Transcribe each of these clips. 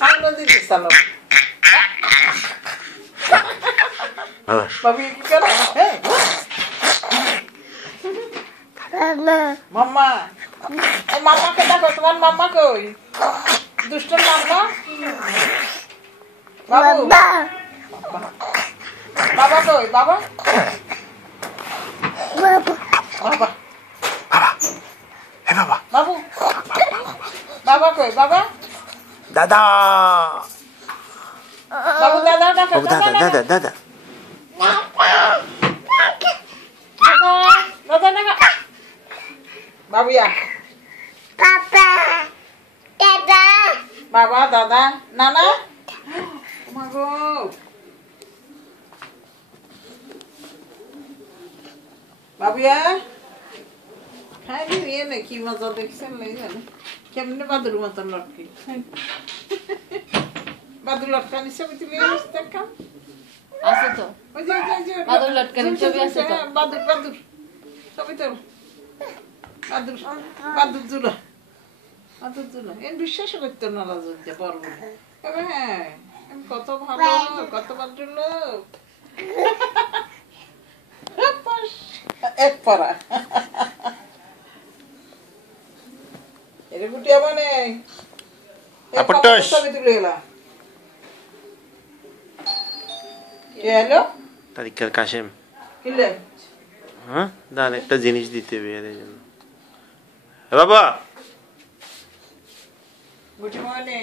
সামনে দিতে সালো বাবু কি করে হ্যাঁ মাম্মা এই মাম্মাকে দেখো তোমার মাম্মা কই দুষ্ট মাম্মা বাবু বাবা কই বাবা বাবা হে বাবা বাবু বাবা কই বাবা দাদা বাবু দাদা ডাকা বাবু দাদা দাদা দাদা দাদা দাদা ডাকা বাবুয়া বাবা দাদা নানা মাগো বাবুয়া খাই নিয়ে নে কি মজা দেখছেন কেমনে বাদুর মতন লটকি বাদুর লটকানি ছবি তুলে দেখাম আছে তো ওই যে বাদুর লটকানি ছবি আছে তো বাদুর বাদুর ছবি তোল বাদুর বাদুর জুলা বাদুর জুলা এর বিশ্বাস করতো না রাজু যে বলবো হ্যাঁ কত ভালো কত বাদুর লোক এক পড়া এর গুটিয়া মানে আপটস ছবি তুলে এলা কে হলো তারিকার কাশেম কিলে হ্যাঁ দাঁড়ান একটা জিনিস দিতে হবে এর জন্য বাবা গুটি মানে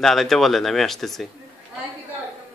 দাঁড়াইতে বলেন আমি আসতেছি আয় কি দাও